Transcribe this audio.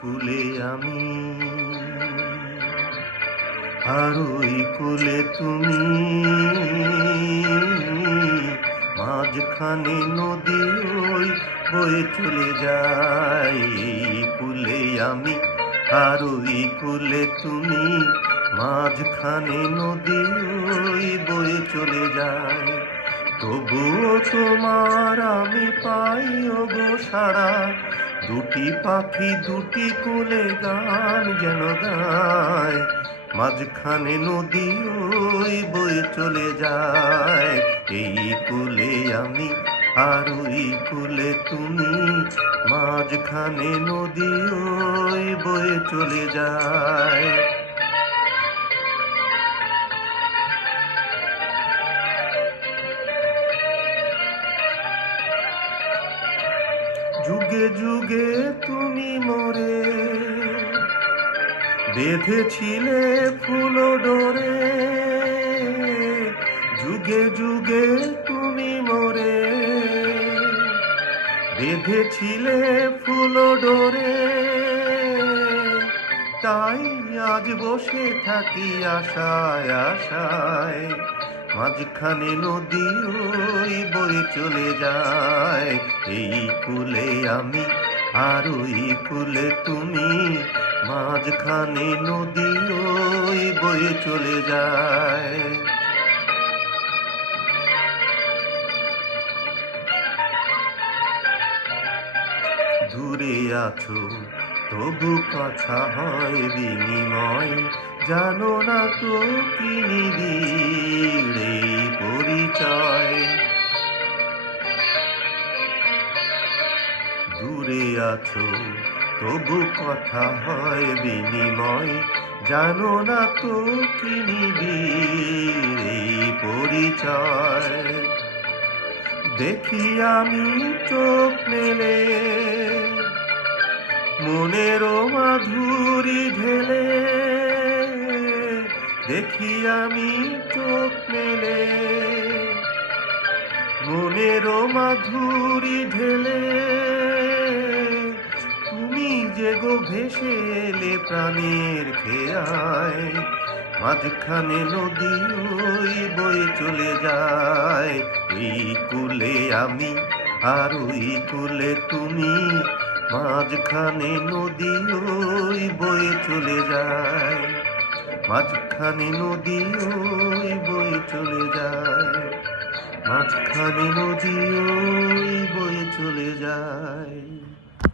কুলে আমি, আর ওই কুলে তুমি, মাঝখানে নদী ওই বয়ে চলে যায়। এই কুলে আমি, আর ওই কুলে তুমি, মাঝখানে নদী ওই বয়ে চলে যায়। তবুও তোমার আমি পাই ওগো সাড়া, দুটি পাখি দুটি কুলে গান যেন গায়। মাঝখানে নদী ওই বয়ে চলে যায়। এই কুলে আমি, আর ওই কুলে তুমি, মাঝখানে নদী ওই বয়ে চলে যায়। যুগে যুগে তুমি মোরে বেঁধেছিলে ফুল ডোরে, যুগে যুগে তুমি মোরে বেঁধেছিলে ফুল ডোরে। তাই আজ বসে থাকি আশায় আশায়, মাঝখানে নদী ওই বয়ে চলে যায়। এই কুলে আমি, আর ওই কুলে তুমি, মাঝখানে নদী ওই বয়ে চলে যায়। দূরে আছো তবু কথা হয় বিনিময়, জানো না তো কি নিবিড় এই পরিচয়। দূরে আছো তবু কথা হয় বিনিময়, জানো না তো কি নিবিড় এই পরিচয়। দেখি আমি চোখ মেলে মনেরও মাধুরী ঢেলে, দেখি আমি চোখ মেলে মনেরও মাধুরী ঢেলে। তুমি যে গো ভেসে এলে প্রাণের খেয়ায়, মাঝখানে নদী ওই বয়ে চলে যায়। এই কুলে আমি, আর ওই কুলে তুমি, মাঝখানে নদী ওই বয়ে চলে যায়। মাঝখানে নদী ওই বয়ে চলে যায়। মাঝখানে নদী ওই বয়ে চলে যায়।